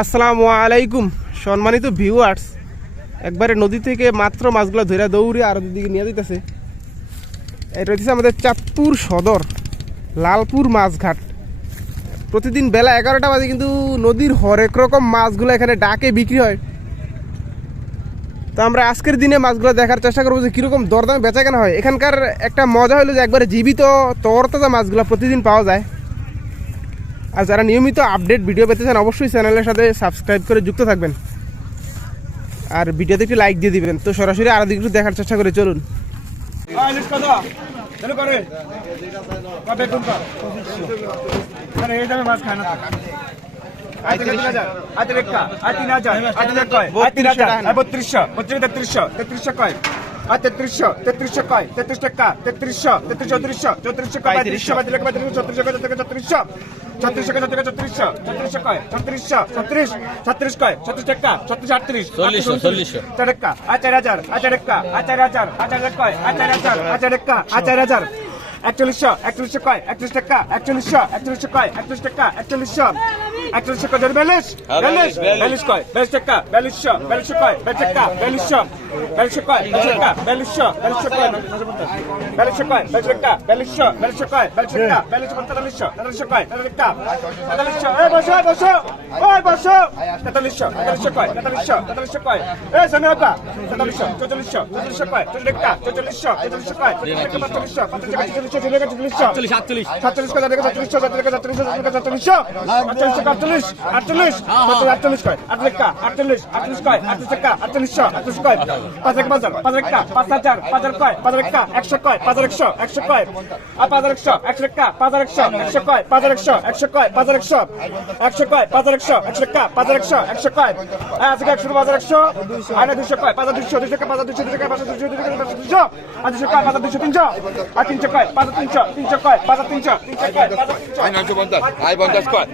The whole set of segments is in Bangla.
আসসালামু আলাইকুম, সম্মানিত ভিউয়ার্স একবারে নদী থেকে মাত্র মাছগুলো ধরে দৌড়ে আর দিকে নিয়ে দিতেছে এটা হচ্ছে আমাদের চাঁদপুর সদর। লালপুর মাছঘাট। প্রতিদিন বেলা এগারোটা বাজে কিন্তু নদীর হরেক রকম মাছগুলো এখানে ডাকে বিক্রি হয়। তো আমরা আজকের দিনে মাছগুলো দেখার চেষ্টা করব যে কীরকম দরদামে বেচা কেনা হয়। এখানকার একটা মজা হলো যে একবারে জীবিত তরতাজা মাছগুলো প্রতিদিন পাওয়া যায়। আর যারা নিয়মিত আপডেট ভিডিও পেতে চান অবশ্যই চ্যানেলের সাথে সাবস্ক্রাইব করে যুক্ত থাকবেন। আর ভিডিওতে একটি লাইক দিয়ে দিবেন। তো সরাসরি আরও দিকে একটু দেখার চেষ্টা করে চলুন। চালু করে। কবে কোন কা আরে এই দামে মাছ খায় না আয় তিন হাজার। আয় তিন হাজার কয়? আয় তিন হাজার। আই বত্রিশশো। বত্রিশ তেত্রিশশো তেত্রিশশো কয়? তেত্রিশশো তেত্রিশশো কয়? তেত্রিশ টাকা তেত্রিশশো তেত্রিশ চৌত্রিশশো চৌত্রিশশো কয়? পঁয়ত্রিশশো। পঁয়ত্রিশ পঁয়ত্রিশ চৌত্রিশ কয়? চৌত্রিশশো ছত্রিশ কয়? ছত্রিশ ছত্রিশশো ছত্রিশশো কয়? ছত্রিশশো ছত্রিশ ছত্রিশ কয়? ছত্রিশ টাকা ছত্রিশ আটত্রিশ। চল্লিশশো চল্লিশশো। চার টাকা আয় চার হাজার। আয় চার টাকা আয় চার হাজার। আয় চার কয়? আয় চার হাজার। আয় চার টাকা আয় চার হাজার। একচল্লিশশো একচল্লিশশো কয়? একচল্লিশ টাকা একচল্লিশশো একচল্লিশশো কয়? একচল্লিশ টাকা একচল্লিশশো। একচল্লিশশো কয়? বিয়াল্লিশ। বিয়াল্লিশ বিয়াল্লিশ। কয় বিয়াল্লিশ টাকা বিয়াল্লিশশো। বিয়াল্লিশশো কয়? বিয়াল্লিশ টাকা বিয়াল্লিশশো। বিয়াল্লিশশো কয় বিয়াল্লিশ টাকা বিয়াল্লিশশো বিয়াল্লিশশো কয় বিয়াল্লিশশো কয় বিয়াল্লিশ টাকা বিয়াল্লিশশো বিয়াল্লিশশো কয় বিয়াল্লিশ টাকা বিয়াল্লিশশো তেতাল্লিশশো তেতাল্লিশশো কয় তেতাল্লিশ টাকা তেতাল্লিশশো এই বসো বসো ওই বসো তেতাল্লিশশো তেতাল্লিশশো কয় তেতাল্লিশশো তেতাল্লিশশো কয় এই শোনো আপা তেতাল্লিশশো চৌচল্লিশশো চৌচল্লিশশো কয় চল্লিশ টাকা চৌচল্লিশশো চৌচল্লিশশো কয় পঁয়তাল্লিশশো চল্লিশশো চল্লিশ সাতচল্লিশ সাতচল্লিশ কয় সাতচল্লিশশো সাতচল্লিশ সাতচল্লিশ সাতচল্লিশশো আটচল্লিশ আটচল্লিশ আটচল্লিশ আটচল্লিশ কয় আটচল্লিশ আটচল্লিশ আটচল্লিশ কয় আটচল্লিশ আটচল্লিশ কয় পাঁচ এক বাজার পাঁচ একটা পাঁচ হাজার পাঁচ কয় পাঁচ একটা একশো কয় পাঁচ একশো একশো কয় আর পাঁচ একশো একশো টাকা পাঁচ একশো একশো কয় পাঁচ একশো একশো কয় পাঁচ একশো একশো কয় পাঁচ একশো পাঁচ একশো একশো কয় আজকে একশো পাঁচ একশো আর দুশো কয় পাঁচ দুশো দুশো কয় পাঁচ দুশো দুশো কয় পাঁচ দুশো দুশো কয় পাঁচ দুশো আর দুশো কয় পাঁচ দুশো তিনশো আর তিনশো কয় পাঁচ তিনশো তিনশো কয় পাঁচ তিনশো তিনশো কয় আই নয়শো পঞ্চাশ আই পঞ্চাশ কর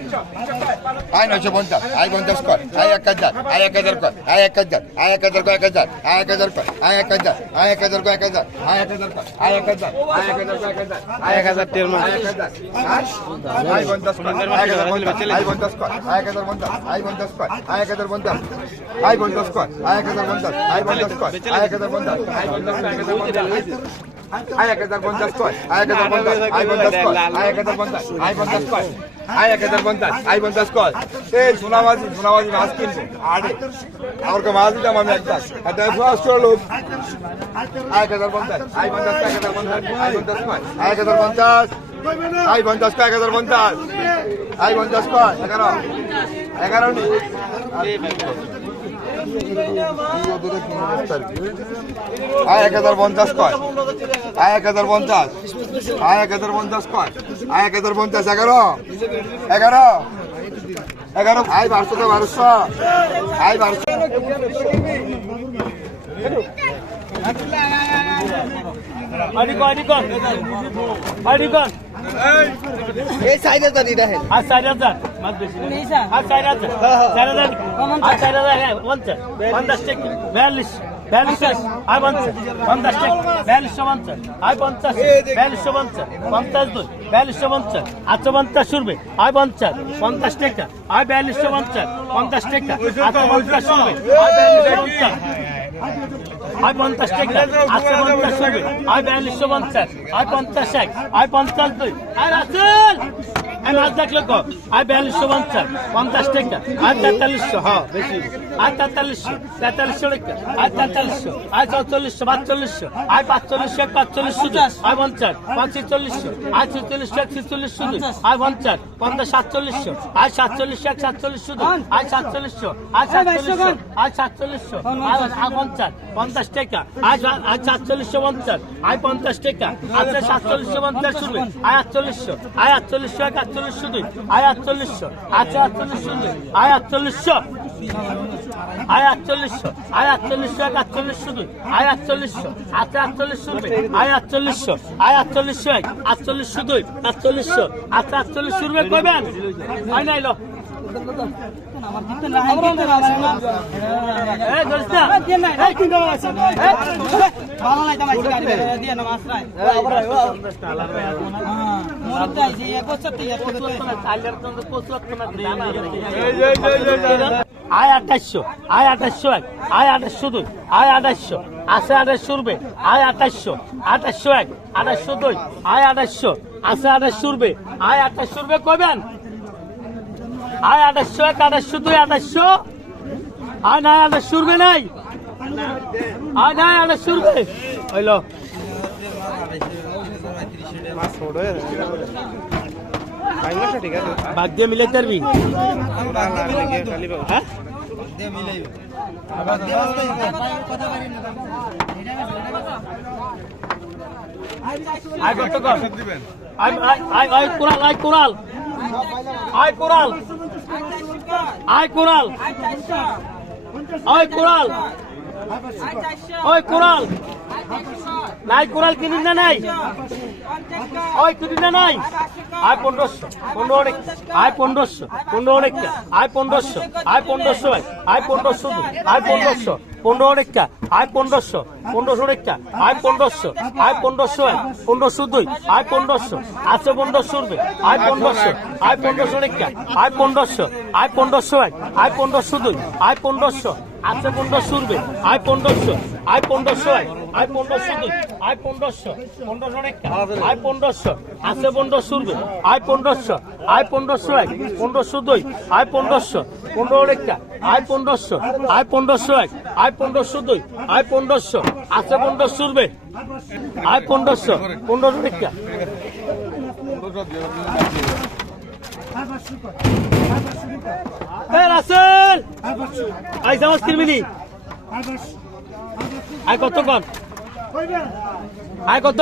আই নয়শো পঞ্চাশ আই পঞ্চাশ কর আই এক হাজার আই এক হাজার কর আই এক হাজার আই এক হাজার কর এক হাজার আই এক হাজার আই এক হাজার আই এক হাজার এক হাজার আই এক হাজার আই এক হাজার আই এক হাজার এক হাজার আই এক হাজার তেল মাস আই পঞ্চাশ এক হাজার পঞ্চাশ আই পঞ্চাশ এক হাজার পঞ্চাশ আই পঞ্চাশ এক হাজার পঞ্চাশ আই পঞ্চাশ এক হাজার পঞ্চাশ আই পঞ্চাশ এক হাজার পঞ্চাশ আই পঞ্চাশ এক হাজার পঞ্চাশ আই এক হাজার পঞ্চাশ কয় আই এক হাজার পঞ্চাশ আই পঞ্চাশ কয় আই এক হাজার পঞ্চাশ আই পঞ্চাশ কয় আই এক হাজার পঞ্চাশ আই পঞ্চাশ কয় এই সোনামাজি সোনামাজি মাছ কিনবো আরে আমার কে মাছ দিতাম আমি একটা একটা করে লোক আই এক হাজার পঞ্চাশ আই পঞ্চাশ এক হাজার পঞ্চাশ আই পঞ্চাশ কয় আই এক হাজার পঞ্চাশ আই পঞ্চাশ কয় এক হাজার পঞ্চাশ আই পঞ্চাশ কয় এগারো এগারো নি। আয় এক হাজার পঞ্চাশ কয়। আয় এক হাজার পঞ্চাশ। আয় এক হাজার পঞ্চাশ কয়। আয় এক হাজার পঞ্চাশ এগারো। এগারো। এগারো। আয় বারোশো তো বারোশো। আয় বারোশো। অডিক অডিক অডিক এই সাইডে দাঁড়িয়ে দেখেন। আর চার হাজার? মাছ বেশি না। আর চার হাজার চার হাজার আর চার হাজার হ্যাঁ পঞ্চাশ পঞ্চাশ টাকা বিয়াল্লিশ বিয়াল্লিশ আর পঞ্চাশ পঞ্চাশ টাকা বিয়াল্লিশশো পঞ্চাশ আর পঞ্চাশ বিয়াল্লিশশো পঞ্চাশ পঞ্চাশ দুই বিয়াল্লিশশো পঞ্চাশ আটশো পঞ্চাশ শুরবে আর পঞ্চাশ পঞ্চাশ টাকা আর বিয়াল্লিশশো পঞ্চাশ পঞ্চাশ টাকা আটশো পঞ্চাশ শুরবে আর বিয়াল্লিশশো পঞ্চাশ আয় পঞ্চাশ টাকা আটশো পঞ্চাশ হবে আয় বিয়াল্লিশশো পঞ্চাশ আয় পঞ্চাশ এক আয় পঞ্চাশ দুই আয় রাসেল আয় মাছ দেখলে কো? আয় বিয়াল্লিশশো পঞ্চাশ পঞ্চাশ টাকা। আয় তেতাল্লিশশো হ্যাঁ বেশি। আয় তেতাল্লিশশো তেতাল্লিশশো টাকা। আয় তেতাল্লিশশো আয় চৌচল্লিশশো পাঁচচল্লিশশো আয় পাঁচচল্লিশশো এক পাঁচচল্লিশশো আয় পঞ্চাশ পঁচিশচল্লিশশো। আয় ছিচল্লিশশো এক ছিচল্লিশশো আয় পঞ্চাশ পঞ্চাশ সাতচল্লিশশো। আয় সাতচল্লিশশো এক সাতচল্লিশশো আয় সাতচল্লিশশো আয় সাতচল্লিশশো। আয় সাতচল্লিশশো। আয় পঞ্চাশ। পঞ্চাশ টাকা। আজ আজ সাতচল্লিশশো পঞ্চাশ। আয় পঞ্চাশ টাকা। আজকে সাতচল্লিশশো পঞ্চাশ শুনবে আয় আটচল্লিশশো। আয় আটচল্লিশশো এক আটচল্লিশশো দুই। আয় আটচল্লিশশো আছে আটচল্লিশশো দুই। আয় আটচল্লিশশো আয় আটচল্লিশশো আয় আটচল্লিশশো এক আটচল্লিশশো দুই। আয় আটচল্লিশশো আছে আটচল্লিশশো দুই। আয় আটচল্লিশশো আয় আটচল্লিশশো এক। আটচল্লিশশো দুই। আটচল্লিশশো আছে আটচল্লিশশো রুপে কবেন আয় নাই আয় আঠাশশো আয় আঠাশশো এক আয় আঠাশশো দুই আয় আঠাশশো আছে আঠাশশো রুপে আয় আঠাশশো আঠাশশো এক আঠাশশো দুই আয় আঠাশশো আছে আঠাশশো রুপে আয় আঠাশশো রুপে কবেন আয় আঠাশশো এক আঠাশশো দুই আঠাশশো আয় নাই আঠাশশো রুপে নাই আয় নাই আঠাশশো রুপে হইল হয়ে ভাগ্য মিলে পারবি হ্যাঁ আয় কোরাল আয় কোরাল আয় কোরাল আয় কোরাল। আয় কোরাল। ওই কোরাল। নাই কোরাল কিনিস না নাই। ওই কিনি না নাই আয় পনেরোশো পনেরো অনেক আয় পনেরোশো পনেরো অনেকটা আয় পনেরোশো আয় পনেরোশো আয় পনেরোশো আয় পনেরোশো পনেরো অনেকটা আয় পনেরোশো পনেরোশো অনেকটা আয় পনেরোশো আয় পনেরোশো আয় পনেরোশো দুই আয় পনেরোশো আছে পনেরোশো রুপে আয় পনেরোশো আয় পনেরোশো অনেকটা আয় পনেরোশো আয় পনেরোশো আয় আয় পনেরোশো দুই আয় পনেরোশো আছে পনেরোশো রুপে আয় পনেরোশো আয় পনেরোশো আয় পনেরোশো দুই, আয় পনেরোশো পনেরোশো অনেকটা আয় পনেরোশো, আছে পনেরোশো রুপে আয় পনেরোশো আয় পনেরোশো এক, পনেরোশো দুই, আয় পনেরোশো, পনেরো অনেকটা আয় পনেরোশো আয় পনেরোশো এক, আয় পনেরোশো দুই, আয় পনেরোশো, আছে পনেরোশো রুপে আয় পনেরোশো পনেরোশো অনেকটা এ রাসেল! আই জামাজ কিরমিনি আয় কত কন আয় কত?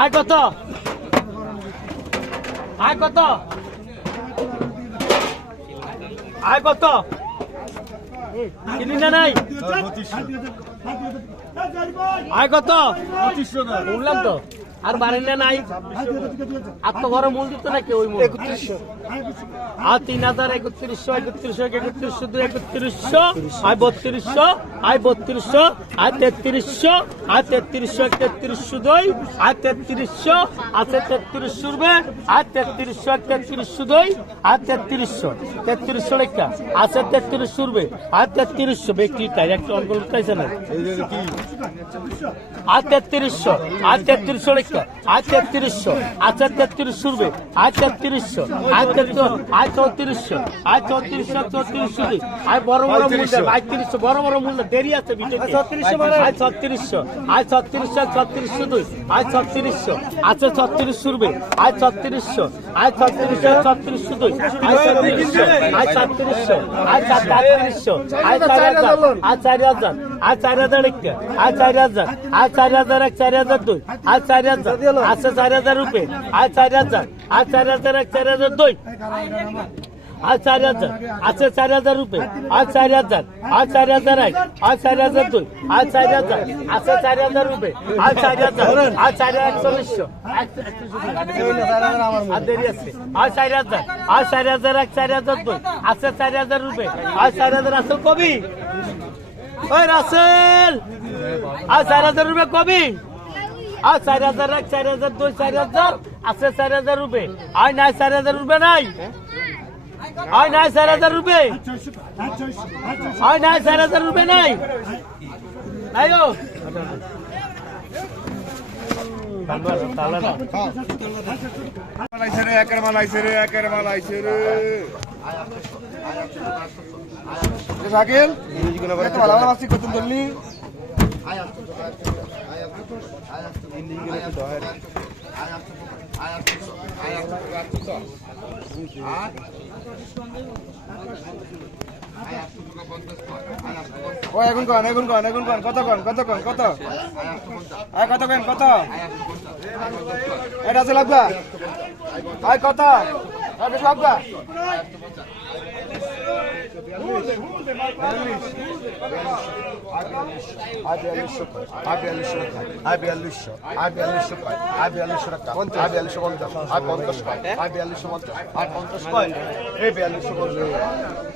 আয় কত? আয় কত? আয় কত? কিনি না নাই? আয় কত? বললাম তো। আর বাড়েন না নাই। আর তো ঘরে মূল দিত নাকি ওই মূল? আর তিন হাজার একত্রিশশো একত্রিশশো একত্রিশশো দুই একত্রিশশো আয় বত্রিশশো আয় বত্রিশশো আয় তেত্রিশশো আয় তেত্রিশশো এক তেত্রিশশো দুই আয় তেত্রিশশো আছে তেত্রিশশো রুপে আয় তেত্রিশশো এক তেত্রিশশো দুই আয় তেত্রিশশো তেত্রিশশো লেখা আছে তেত্রিশশো রুপে আয় তেত্রিশশো ব্যক্তি তাই একটা অঙ্ক লুকাইছে না। আজ তেত্রিশশো আজ তেত্রিশশো লেখা আজ তেত্রিশশো আচ্ছা তেত্রিশশো রুপে আজ তেত্রিশশো আজ তেত্রিশ আজ চৌত্রিশশো আজ চৌত্রিশশো চৌত্রিশশো দুই আজ বড় বড় মূল্য আজ তিরিশশো বড় বড় মূল্য দেরি আছে ভিতরে আজ ছত্রিশশো আজ ছত্রিশশো ছত্রিশশো দুই। আজ ছত্রিশশো আজ ছত্রিশশো আজ ছত্রিশশো ছত্রিশশো দুই। আজ ছত্রিশশো আজ ছত্রিশশো আজ সাতত্রিশশো আজ চার হাজার আজ চার হাজার আজ চার হাজার এক আজ চার হাজার আজ চার হাজার এক, চার হাজার দুই আজ চার হাজার আজকে চার হাজার রুপে আজ চার হাজার আজ চার হাজার এক, চার হাজার দুই। আজ চার হাজার আছে চার হাজার রুপে আজ চার হাজার আজ চার হাজার এক আজ চার হাজার দুই আজ চার হাজার আছে চার হাজার রুপে আজ চার হাজার আজ চার হাজার আছে আজ চার হাজার আজ চার হাজার এক চার হাজার দুই আছে চার হাজার রুপে আজ চার হাজার আসল কবি ওই রাসেল আজ চার হাজার রুপে কবি আজ চার হাজার এক চার হাজার দুই চার হাজার আছে চার হাজার রুপে আয় নাই চার হাজার রুপে নাই আয় নাই চার হাজার রুপে আয় নাই চার হাজার রুপে নাই নাই গো একের মাছটি কত ধরলি ও, এখন কন এখন কন এখন কন, কত কন কত কন, কত? আয় কত কন, কত? এটা আছে লাগবা আয়, কত? আয়, বেশ লাগবা বিয়াল্লিশশো পঞ্চাশ আয় পঞ্চাশ আয় পঞ্চাশ কয় এই বিয়াল্লিশশো পঞ্চাশ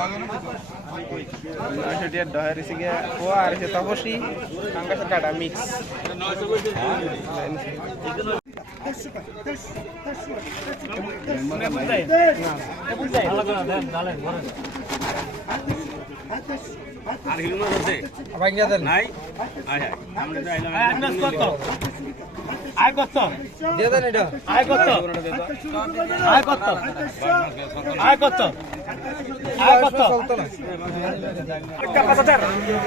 ভাই সেটির দহের এসে গিয়ে ও আর সে তপসি কাঙ্গাসের কাটা মিক্স আন্দাজ কত আয় কত আয় কত আয় কত আয় কত আয় কত পাঁচ হাজার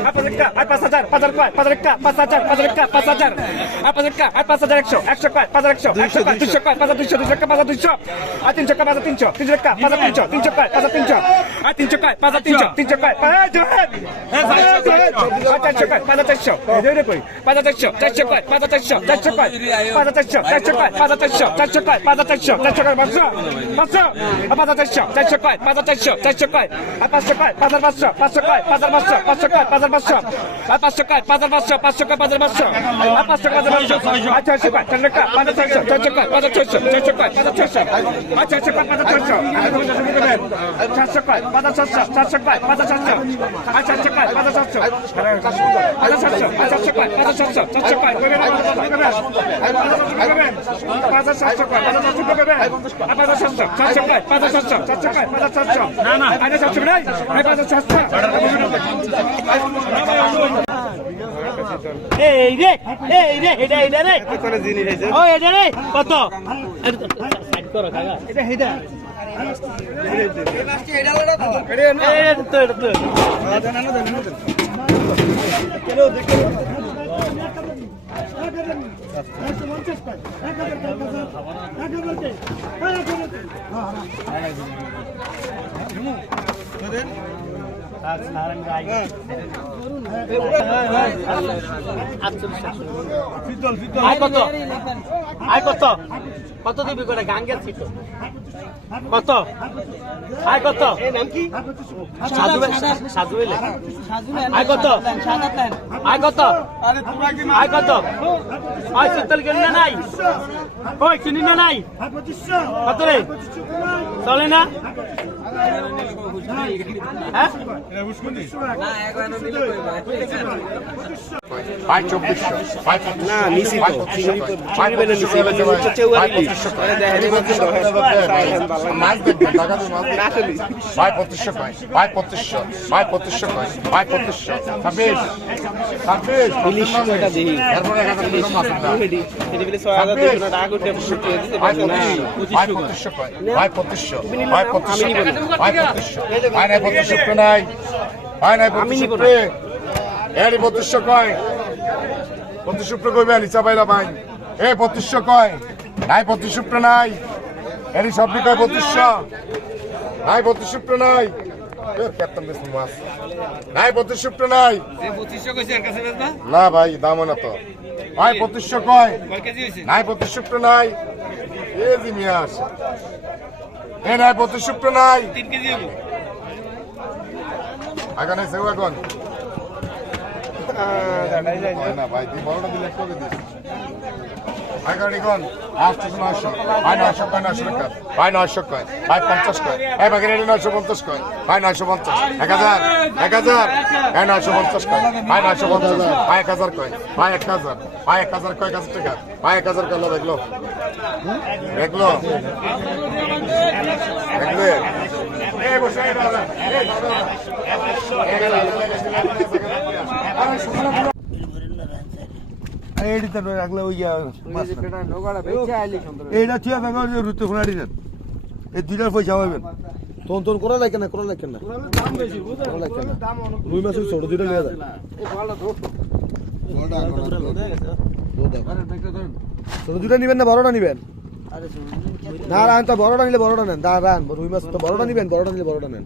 আয় পাঁচ আয় পাঁচ হাজার পাঁচ হাজার পাঁচ হাজার পাঁচ হাজার পাঁচ হাজার পাঁচ হাজার আয় পাঁচ আয় হাজার একশো একশো কয় পাঁচ হাজার একশো একশো কয় দুশো কয় পাঁচ হাজার দুশো দুশো একটা পাঁচ হাজার দুশো আয় তিনশো কয় পাঁচ হাজার তিনশো তিনশো একটা পাঁচ হাজার তিনশো তিনশো কয় পাঁচ হাজার তিনশো আয় তিনশো কয় পাঁচ হাজার তিনশো তিনশো কয় পাঁচ হাজার চারশো কয় পাঁচ হাজার চারশো পাঁচ হাজার চারশো চারশো কয় পাঁচ হাজার চারশো চারশো কয় পাঁচ চারশো চারশো কয় পাঁচ চারশো চারশো কয় পাঁচ চারশো চারশো কয় পাঁচশো পাঁচশো পাঁচ চারশো চারশো কয় পাঁচ চারশো চারশো কয় আর পাঁচশো কয় পাঁচ পাঁচশো পাঁচশো কয় পাঁচ পাঁচশো পাঁচশো কয় পাঁচ পাঁচশো আর পাঁচশো কয় পাঁচ পাঁচশো পাঁচশো কয় পাঁচ পাঁচশো আর পাঁচশো কয় পাঁচশো আর ছয়শো কয় চারশো কয় পাঁচ ছয়শো ছয়শো কয় পাঁচ ছয়শো ছয়শো কয় পাঁচ ছয়শো আর ছয়শো কয় পাঁচ ছয়শো চারশো কয় পাঁচ ছয়শো চারশো কয় পাঁচ ছয়শো আর চারশো কয় পাঁচ ছয়শো পাঁচ ছয়শো চারশো পাঁচ ছয়শো চারশো পাঁচ ছয়শো চারশো কয় পাঁচ ছয়শো চারশো কয় না না এই রে এই রে এটা এটা রে ও এটা রে কত করো কাকা এটা এটা এই তো এটা তো আয় কত আয় কত কত দিবি করে গাঙ্গের ছিল কত? আয় কত? নাম কি? সাজু কত? আয় কত? আয় কত? আয় শীতল কিনি না নাই? ওই কিনি না নাই? কত রে? চলে না? হ্যাঁ? না নিছি তো। চিংড়ি চিংড়ি বেলে নিছি এবার ভাই পঁচিশশো কয় ভাই পঁচিশশো ভাই পঁচিশশো কয় ভাই পঁচিশশো ছাব্বিশ ছাব্বিশ ইলিশ এটা দেখি এরপরে এক হাজার টাকা মাছ উঠা। হেডি হেডি বলে 6000 টাকা টাকা করে ফুটে দিতে ভাই পারছ না পঁচিশশো ভাই পঁচিশশো কয় ভাই পঁচিশশো ভাই পঁচিশশো ভাই পঁচিশশো ভাই নাই পঁচিশশো তো নাই ভাই নাই পঁচিশশো রে এর পঁচিশশো কয় পঁচিশশো কইবে নিচা পাইলা ভাই এ পঁচিশশো কয় নাই পঁচিশশো তো নাই। এর সব কয় পঁচিশশো নাই পঁচিশশো তো নাই পঁচিশশো না? ভাই দাম না তো। ভাই পঁচিশশো কয়? নাই পঁচিশশো নাই। এ এ নাই পঁচিশশো নাই। এখন। না ভাই তুই বড়টা দিলে একটু দিস। এখন আটশো নয়শো ভাই নয়শো কয় নয়শো টাকা ভাই নয়শো কয় ভাই পঞ্চাশ কয় এই বাকি রেডি নয়শো পঞ্চাশ কয় ভাই নয়শো পঞ্চাশ এক হাজার এক হাজার হ্যাঁ নয়শো পঞ্চাশ কয় ভাই নয়শো পঞ্চাশ ভাই এক হাজার কয় ভাই এক হাজার ভাই এক হাজার কয় এক হাজার টাকা ভাই এক হাজার কয়লো দেখল দেখল দেখলে বসে এই দাদা, এই দাদা। এই দাদা। এইটা রাখলে ওই এইটা ঠিক আছে রুতে খোলাড়ি দেন এই দুইটার পয়সা পাবেন তোন তোন করা লাগে না করা লাগে না রুই মাছ ওই ছোট দুইটা লিয়ে যায় ছোট দুইটা নিবেন না বড়টা নিবেন না রান তো বড়টা নিলে বড়টা নেন দা রান রুই মাছ তো বড়টা নিবেন বড়টা নিলে বড়টা নেন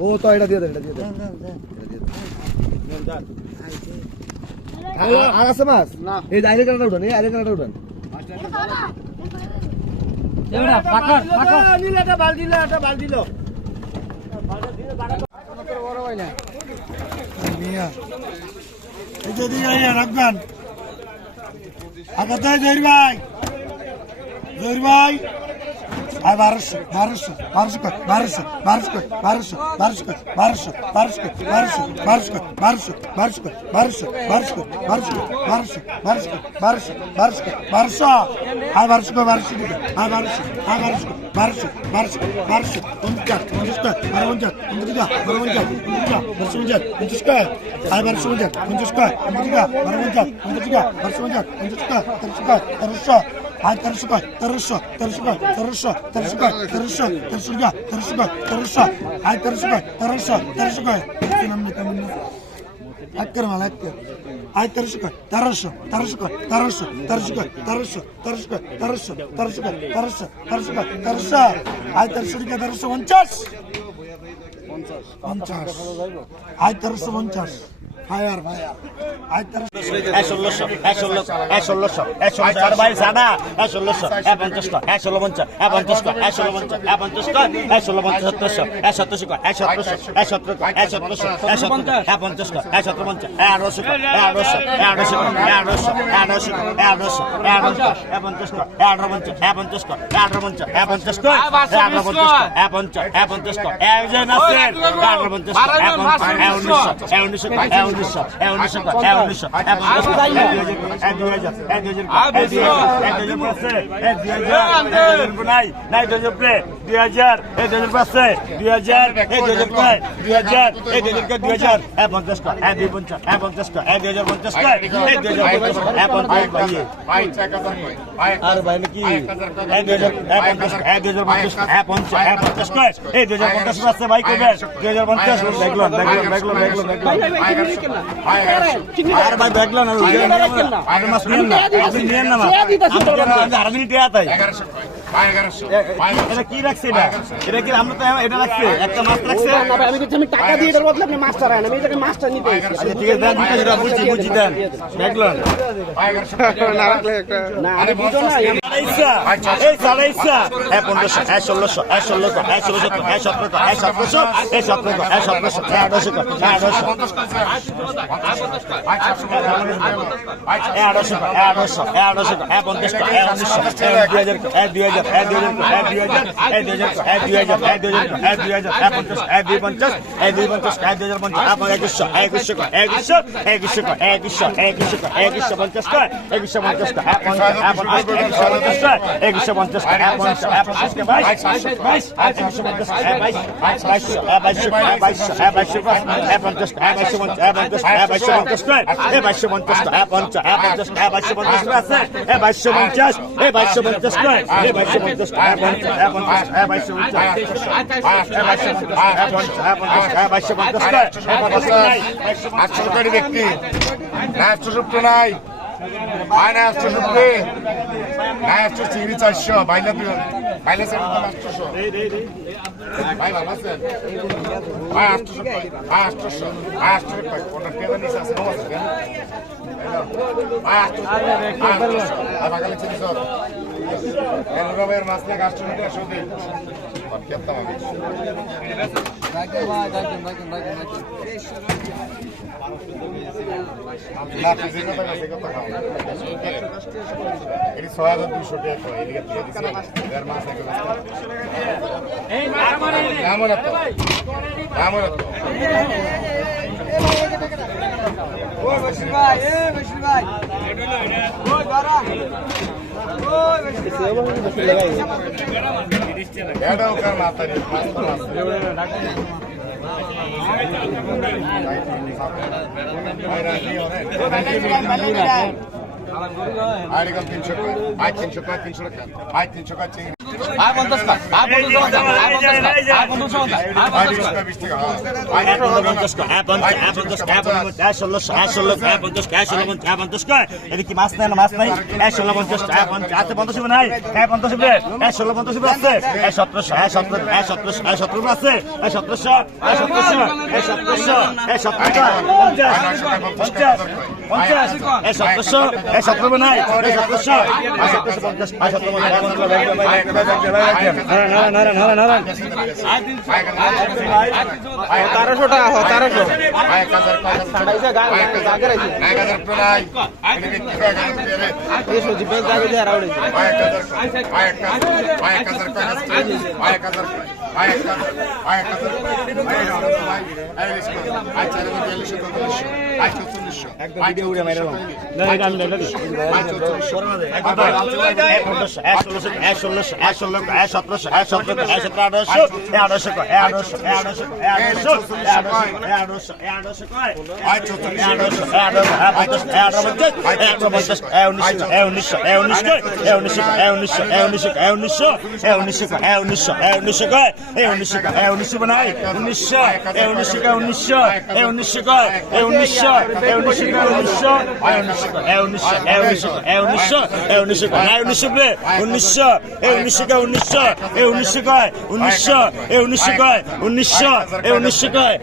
ও তো এটা দিয়ে দেন এটা দিয়ে দেন আর আছে মাছ এই আইলে কাটা উঠান এই আইলে কাটা উঠান এই যদি রাখবেন আগে জহির ভাই জহির ভাই আর বারোশো বারোশো বারোশো কয় বারোশো বারোশো কয় বারোশো বারোশো কয় বারোশো বারোশো কয় বারোশো বারোশো কয় বারোশো বারোশো কয় বারোশো বারোশো কয় বারোশো বারোশো বারোশো কয় বারোশো বারোশো কয় বারোশো আর বারোশো কয় বারোশো দিকে আর বারোশো আর বারোশো কয় বারোশো বারোশো বারোশো পঞ্চাশ পঞ্চাশ কয় বারো পঞ্চাশ পঞ্চাশ কয় বারো পঞ্চাশ পঞ্চাশ কয় বারোশো পঞ্চাশ পঞ্চাশ কয় আর বারোশো পঞ্চাশ পঞ্চাশ কয় পঞ্চাশ কয় বারোশো পঞ্চাশ পঞ্চাশ কয় Ай, тырышпай, тырышы, тырышпай, тырышы, тырышпай, тырышы, тырышырга, тырышпай, тырышы. Ай, тырышпай, тырышы, тырышпай. Әккер мал. Ай, тырышпай, тырышы, тырышпай, тырышы, тырышпай, тырышы, тырышпай, тырышы, тырышпай, 50. 50. 50. 50. ফায়ার ফায়ার ষোলোশো ষোলো ষোলোশো এ ষোলো চার বাইশ সাদা ষোলোশো এ পঞ্চাশ কয় এ ষোলো পঞ্চাশ এ পঞ্চাশ কয় এ ষোলো পঞ্চাশ এ পঞ্চাশ কয় এ ষোলো পঞ্চাশ সত্তরশো এ সত্তরশো কয় এ সত্তরশো এ সত্তর কয় এ সত্তরশো এ সত্তর এ পঞ্চাশ কয় এ সত্তর পঞ্চাশ এ আঠারোশো কয় আঠারোশো এ আঠারোশো কয় আঠারোশো এ আঠারোশো কয় আঠারোশো এ আঠারোশো এ পঞ্চাশ আঠারো পঞ্চাশ উনিশশো এ উনিশশো এ উনিশশো দুই হাজার এ দুই হাজার পাঁচশো দুই হাজার এ দুই হাজার কয় দুই হাজার এ দুই হাজার দুই হাজার এ পঞ্চাশ কয় এ দুই পঞ্চাশ এ পঞ্চাশ কয় এ দুই হাজার পঞ্চাশ কয় এ দুই হাজার পঞ্চাশ কয় পঞ্চাশ ভাইয়ে আর ভাই নাকি এ দুই হাজার এ পঞ্চাশ এ দুই হাজার পঞ্চাশ এ পঞ্চাশ এ পঞ্চাশ কয় এ দুই হাজার পঞ্চাশ পাঁচশো ভাই করবেন দুই হাজার পঞ্চাশ দেখলাম দেখলাম দেখলাম দেখলাম দেখলাম আর এটা কি রাখছে এটা? এটা কি আমরা তো এটা রাখছে একটা মাছ রাখছে আমি কিন্তু আমি টাকা দিয়ে এটার বদলে আপনি মাছটা রাখেন আমি এটাকে মাছটা নিতে আচ্ছা ঠিক আছে দেন দুটো যেটা বুঝছি বুঝছি দেন। দেখলাম না রাখলে একটা না আমি বুঝো না এই আড়াইশা এ পনেরোশো এ ষোলোশো এ ষোলোশো এ ষোলোশো এ সতেরোশো এ সতেরোশো এ সতেরোশো এ সতেরোশো এ আঠারোশো এ আঠারোশো এ আঠারোশো এ আঠারোশো এ আঠারোশো এ পঞ্চাশ এ উনিশশো এ দুই হাজার এ দুই হাজার। এ দুই হাজার এ দুই হাজার এ দুই হাজার এ দুই হাজার এ দুই হাজার এ পঞ্চাশ এ দুই পঞ্চাশ এ দুই পঞ্চাশ এ দুই হাজার পঞ্চাশ আপনার একুশশো একুশশো একুশশো একুশশো একুশশো একুশশো একুশশো পঞ্চাশ একুশশো পঞ্চাশ একুশশো পঞ্চাশ একুশশো পঞ্চাশ বাইশ একুশশো পঞ্চাশ বাইশ বাইশশো বাইশশো বাইশশো বাইশশো পঞ্চাশ বাইশশো পঞ্চাশ বাইশশো পঞ্চাশ বাইশশো পঞ্চাশ পঞ্চাশ পঞ্চাশ বাইশশো পঞ্চাশ বাইশশো পঞ্চাশ বাইশশো পঞ্চাশ বাইশশো পঞ্চাশ আটশো টাকা ব্যক্তি একশো সত্তর নাই আয় না একশো সত্তর না একশো চিংড়ি চারশো বাইলে বাইলে আটশোশো ভাই ভালো আছেন ভাই আটশোশো ভাই আটশোশো ভাই আটশোশো কোনটা টেবিল নিচে আছে ভাই আটশোশো বাগালে চিনি সব কেন রবের মাছ থেকে আটশো মিটার একশো দিন কেতাম আমি ভাই আড়ি তিনশো টাকা তিনশো টাকা তিনশো টাকা তিনশো টাকা আর পঞ্চাশ কাজ আর পঞ্চাশ সতেরোশো সতেরোশো সতেরোশো সতেরোশো সতেরোশো সতেরো নাই সতেরোশো সতেরোশো পঞ্চাশ সতেরো নারায়ণ নারায়ণ নারায়ণ নারায়ণ সতেরোশো টাকা সতেরোশো আচ্ছা উনিশশো উনিশশো উনিশশো উনিশশো উনিশশো উনিশশো এ উনিশশো কয় উনিশশো উনিশশো